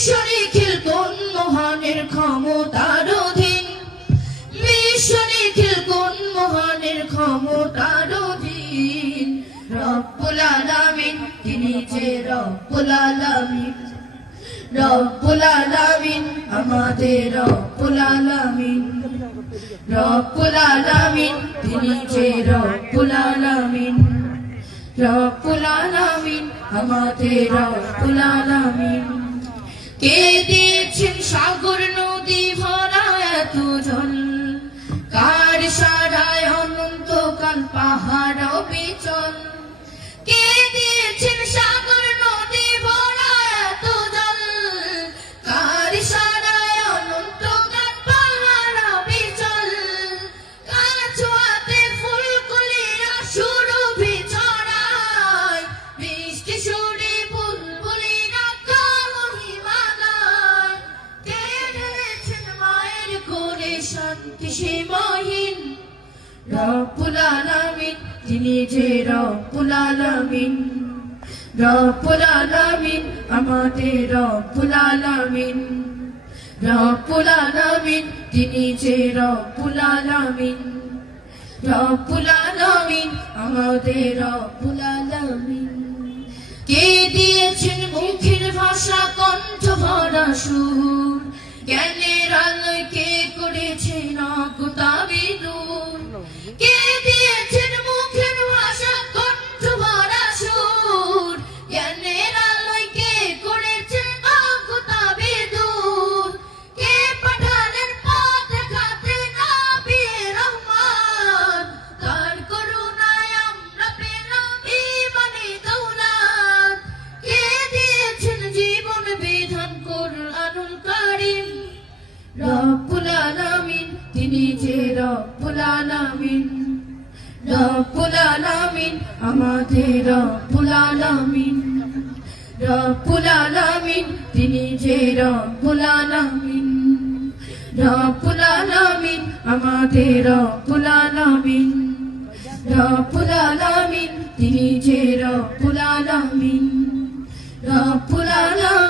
বিশ্ব নিখিল কোন মহানের ক্ষমতার অধীন, বিশ্ব নিখিল কোন মহানের ক্ষমতার অধীন। রব্বুল আলামিন তিনি যে রব্বুল আলামিন, রব্বুল আলামিন আমাদের রব্বুল আলামিন, রব্বুল আলামিন তিনি যে রব্বুল আলামিন, রব্বুল আলামিন আমাদের রব্বুল আলামিন। কে দিয়েছেন সাগর নদী ভরা এত জল, কার সারায় অনন্তকাল পাহাড় বিচল। কে দিয়েছেন সাগর নদী ভরা এত জল, কার সারায় অনন্তকাল পাহাড় বিচল। কার ছোঁয়াতে ফুলকলিরা সুরভি ছড়ায়, বৃষ্টি সুরে বুলবুলিরা মহিমা গায়। কে ঢেলেছেন মায়ের কোলে শান্তি সীমাহীন, রব্বুল আলামিন তিনি যে রব্বুল আলামিন, রব্বুল আলামিন আমাদের রব্বুল আলামিন, রব্বুল আলামিন তিনি যে রব্বুল আলামিন, রব্বুল আলামিন আমাদের রব্বুল আলামিন। কে দিয়েছেন মুখের ভাষা কণ্ঠ ভরা সুর, জ্ঞানের আলোয় কে করেছেন অজ্ঞতাবি দূর। কে দিয়েছেন মুখের ভাষা কণ্ঠ ভরা সুর, জ্ঞানের আলোয় কে করেছেন অজ্ঞতাবি দূর। কে পাঠালেন পথ দেখাতে নবী রহমান, তার করুণায় আমরা পেলাম ঈমানি দৌলত। কে দিয়েছেন জীবন বিধান কুরআনুল কারীম, রব্বুল আলামিন তিনি যে রব্বুল আলামিন, রব্বুল আলামিন আমাদের রব্বুল আলামিন, রব্বুল আলামিন তিনি যে রব্বুল আলামিন, রব্বুল আলামিন আমাদের রব্বুল আলামিন, রব্বুল আলামিন তিনি যে রব্বুল আলামিন, রব্বুল আলামিন।